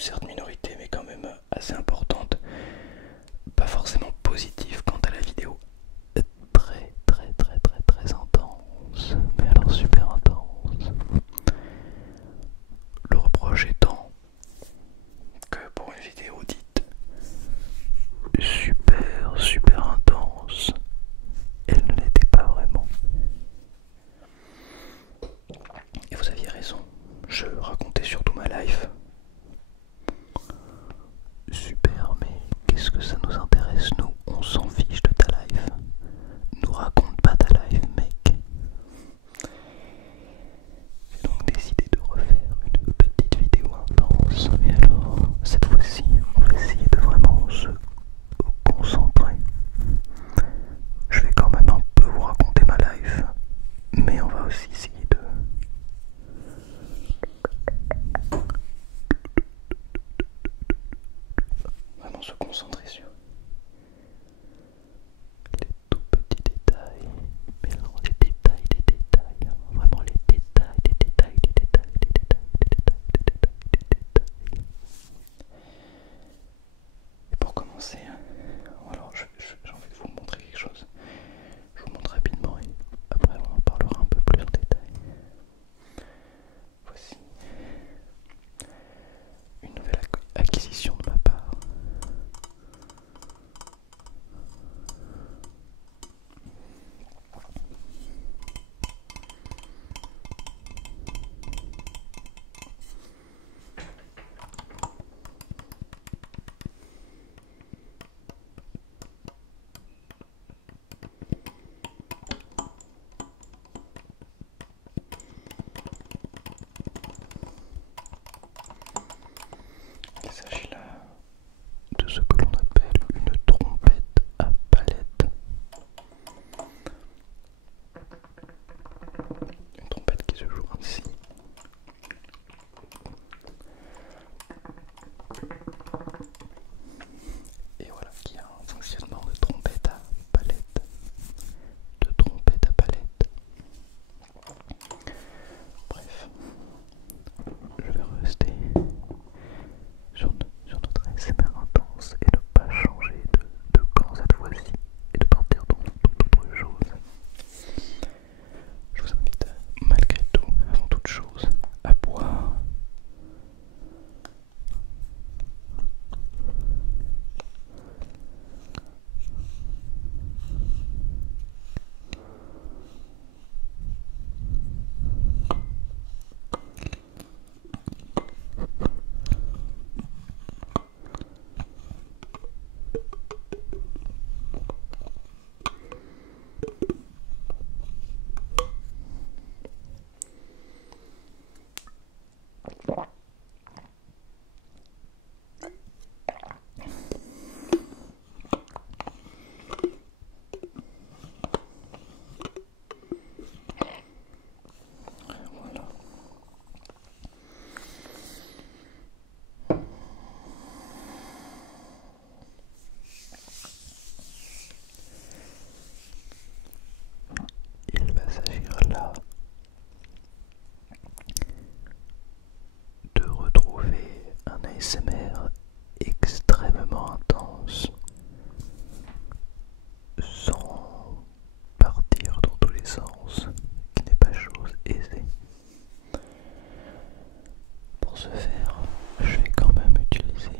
certes minorité, mais quand même assez importante, pas forcément positive quant à la vidéo. Très intense, mais alors super intense. Le reproche étant que pour une vidéo dite super intense, elle ne l'était pas vraiment. Et vous aviez raison, je racontais surtout ma life. Super, mais qu'est-ce que ça nous intéresse nous? On s'en fiche de ta life. Nous raconte pas ta life, mec. J'ai donc décidé de refaire une petite vidéo intense. Mais alors, cette fois-ci, on va essayer de vraiment se concentrer. Je vais quand même un peu vous raconter ma life, mais on va aussi essayer de vraiment se concentrer sur les tout petits détails, mais alors les détails des détails, hein, vraiment les détails des détails des détails des détails des détails des détails des détails. Et pour commencer, alors j'ai envie de vous montrer quelque chose. Je vous montre rapidement et après on en parlera un peu plus en détail. Voici une nouvelle acquisition de ma part. Il s'agit là de ce que l'on appelle une trompette à palette. Une trompette qui se joue ainsi. Et voilà, qui a un fonctionnement de trompette à palette. De trompette à palette. Bref, je vais rester sur notre ASMR intense et ne pas changer de camp cette fois-ci et de partir dans d'autres choses. Je vous invite malgré tout, avant toute chose, à boire. Voilà. Il va s'agir là de retrouver un ASMR extrêmement intense sans partir dans tous les sens, qui n'est pas chose aisée. Pour ce faire, je vais quand même utiliser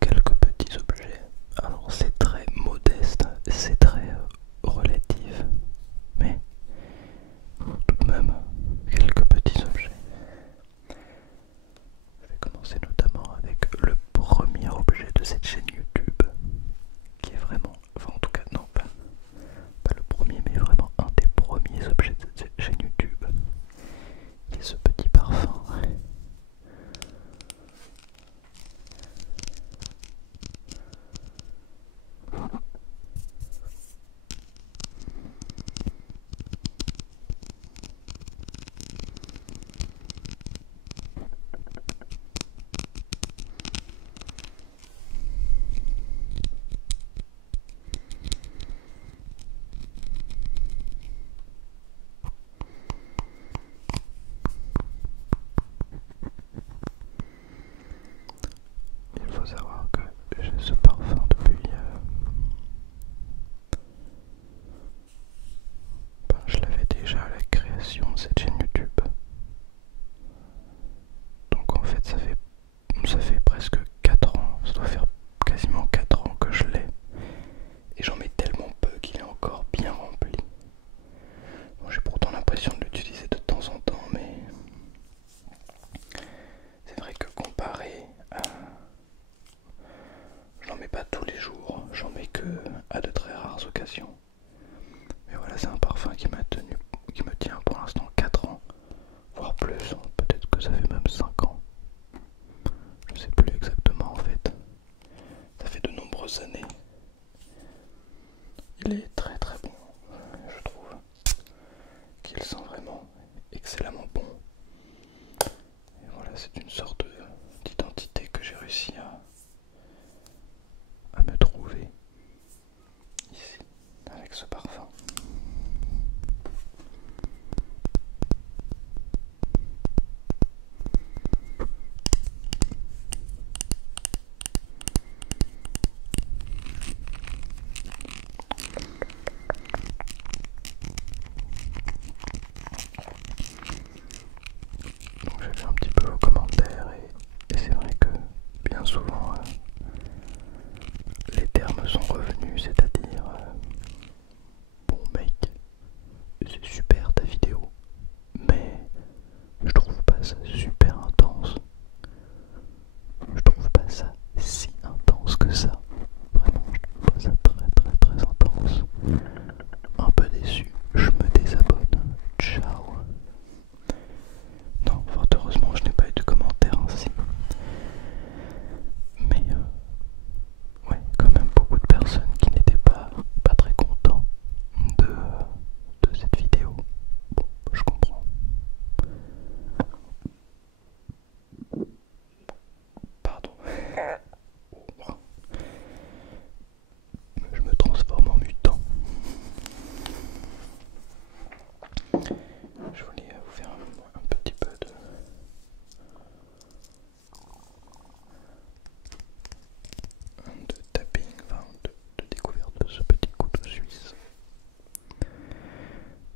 quelques petits objets. Alors c'est très modeste, c'est très relatif, mais tout de même quelques petits objets. Je vais commencer notamment avec le premier objet de cette chaîne YouTube, qui est vraiment, enfin en tout cas non pas le premier, mais vraiment un des premiers objets de cette chaîne YouTube, qui est ce petit parfum. l'impression. Mais voilà, c'est un parfum qui qui me tient pour l'instant 4 ans, voire plus, peut-être que ça fait même 5 ans. Je sais plus exactement en fait. Ça fait de nombreuses années. Il est très très bon, je trouve. Qu'il sent vraiment excellemment bon. Et voilà, c'est une sorte d'identité que j'ai réussi à me trouver ici, avec ce parfum. Donc j'ai vu un petit peu vos commentaires et c'est vrai que bien souvent les termes sont revenus, c'est-à-dire bon mec, c'est super ta vidéo, mais je trouve pas ça super intense. Je trouve pas ça si intense que ça. Vraiment, je trouve pas ça très très très intense. Un peu déçu, je me désabonne. Ciao. Non, fort heureusement, je n'ai pas eu de commentaires ainsi. Mais ouais, quand même beaucoup de personnes qui n'étaient pas très contents de cette vidéo. Bon, je comprends. Pardon. Je me transforme en mutant. Je voulais vous faire un petit peu de tapping, enfin de découverte de ce petit couteau suisse.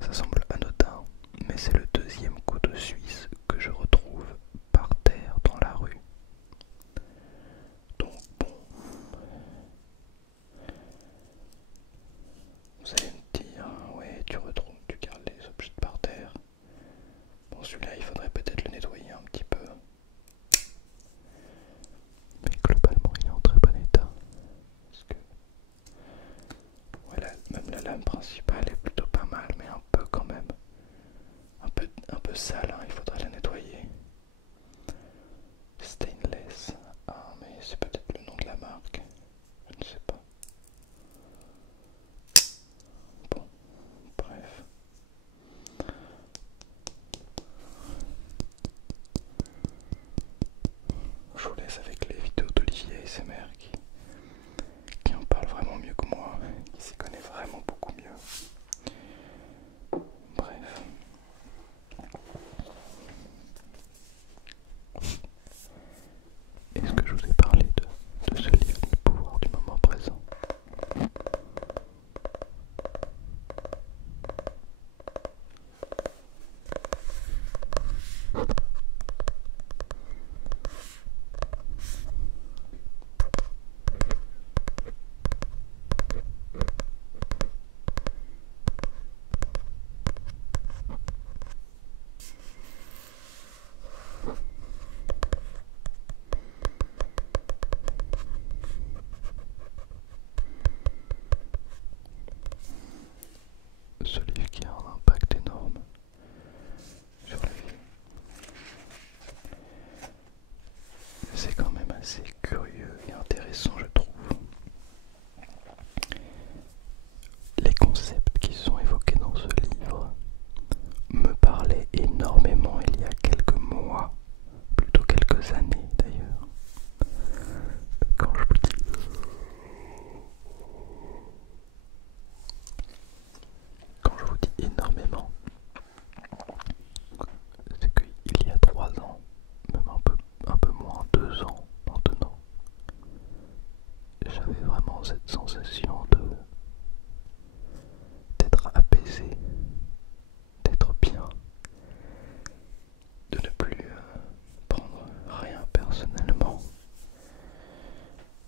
Ça semble anodin, mais c'est le deuxième couteau suisse que je retrouve par terre dans la rue. Donc bon, vous allez me dire, ouais, tu gardes les objets par terre. Bon, celui-là, il faudrait peut-être le nettoyer un petit peu. Mais globalement, il est en très bon état. Parce que, voilà, même la lame principale est plutôt pas mal, mais un peu quand même. Un peu sale, hein, il faudrait la nettoyer. Stainless. Ah, mais c'est peut-être le nom de la marque. Je ne sais pas. Bon, bref. Je vous laisse avec les vidéos d'Olivier ASMR qui en parle vraiment mieux que moi, qui s'y connaît vraiment beaucoup mieux. Bref. Est-ce que je vous ai parlé de ce livre, Le pouvoir du moment présent? Ce livre qui a un impact énorme sur la vie. C'est quand même assez curieux et intéressant, je trouve. Les concepts qui sont évoqués dans ce livre me parlaient énormément il y a quelques mois, plutôt quelques années d'ailleurs. Quand je vous dis énormément, c'est qu'il y a 3 ans, même un peu moins, 2 ans maintenant, j'avais vraiment cette sensation d'être apaisé, d'être bien, de ne plus prendre rien personnellement,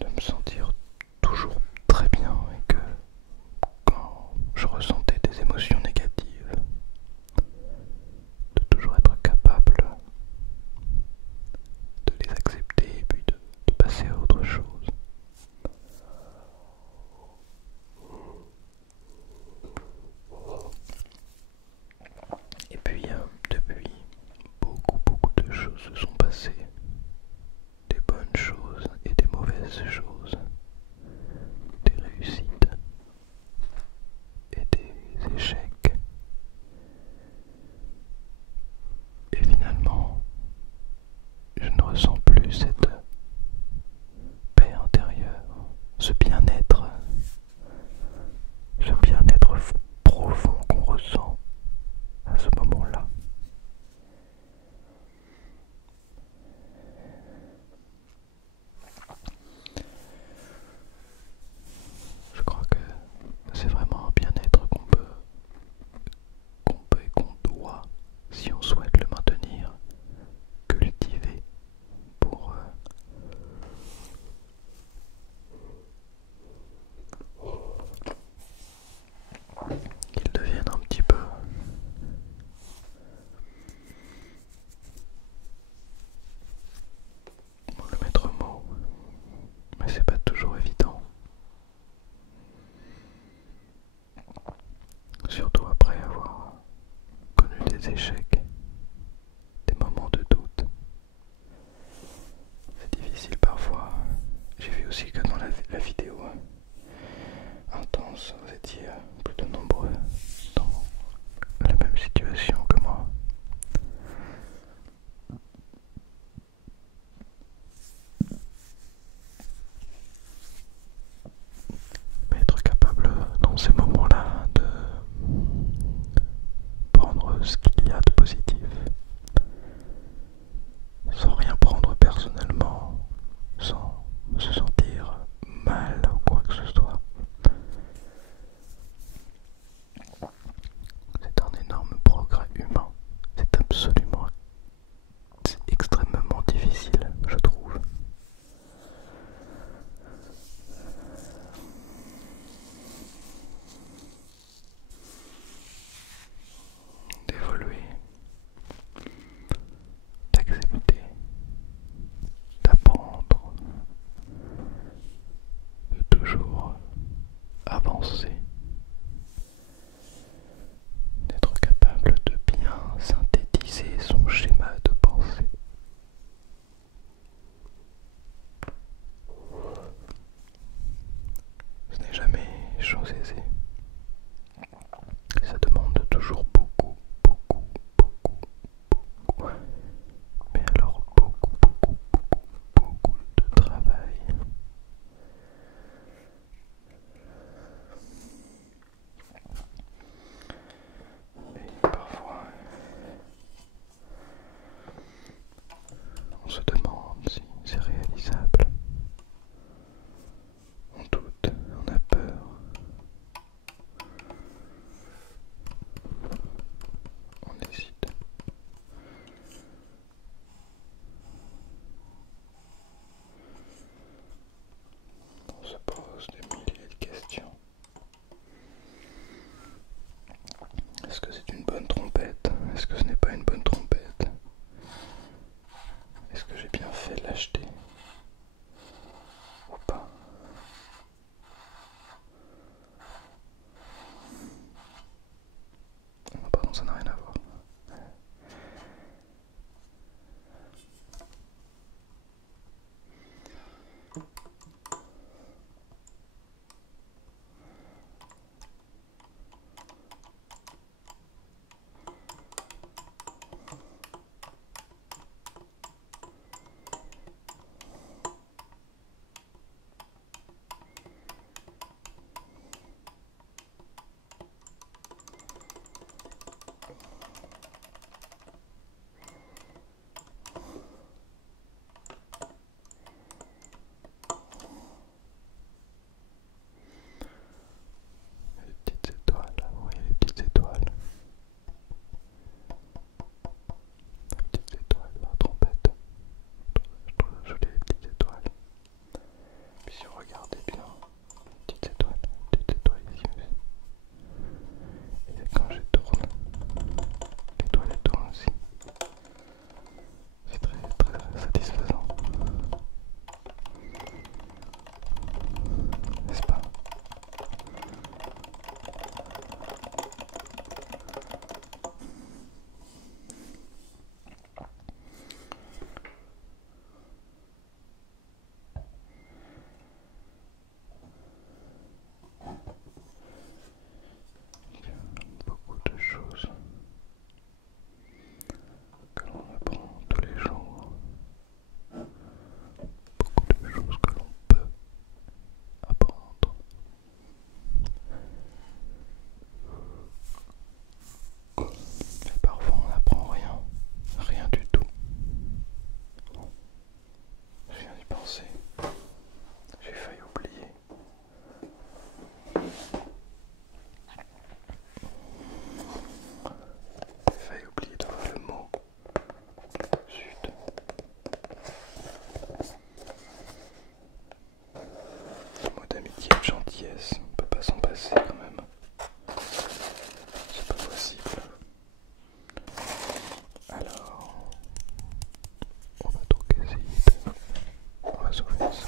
de me sentir toujours très bien et que quand je ressentais des émotions négatives, de toujours être capable de les accepter et puis de passer à autre chose. passer des bonnes choses et des mauvaises choses, des réussites et des échecs. Et finalement, je ne ressens plus cette paix intérieure, ce bien-être profond qu'on ressent à ce moment-là. Je crois que c'est vraiment un bien-être qu'on peut et qu'on doit, si on souhaite le maintenir, cultiver pour qu'il devienne un petit peu le maître mot, mais c'est pas toujours évident. Surtout après avoir connu des échecs, des moments de doute. C'est difficile parfois. J'ai vu aussi que dans la vidéo intense, vous étiez plutôt nombreux dans la même situation que moi. Mais être capable dans ces moments-là de prendre ce qu'il y a de positif, sans rien prendre personnellement, sans se sentir mal ou quoi que ce soit. C'est un énorme progrès humain. C'est extrêmement difficile, je trouve. D'évoluer, d'accepter, d'apprendre, de toujours avancer, d'être capable de bien synthétiser son schéma de pensée. Ce n'est jamais chose aisée. Ça demande toujours beaucoup, beaucoup, beaucoup, beaucoup. Mais alors beaucoup, beaucoup, beaucoup, beaucoup de travail. Et parfois, on se demande si c'est réalisable. On doute, on a peur. On hésite. On se pose des milliers de questions. Est-ce que c'est une bonne trompette? Est-ce que ce n'est pas une bonne trompette? Est-ce que j'ai bien fait de l'acheter? Ou pas? Non, pardon, ça n'a rien à voir. pensé. J'ai failli oublier. J'ai failli oublier de voir le mot. Zut. Le mot d'amitié et de gentillesse, on peut pas s'en passer quand même. C'est pas possible. Alors, on va donc essayer de résoudre ça.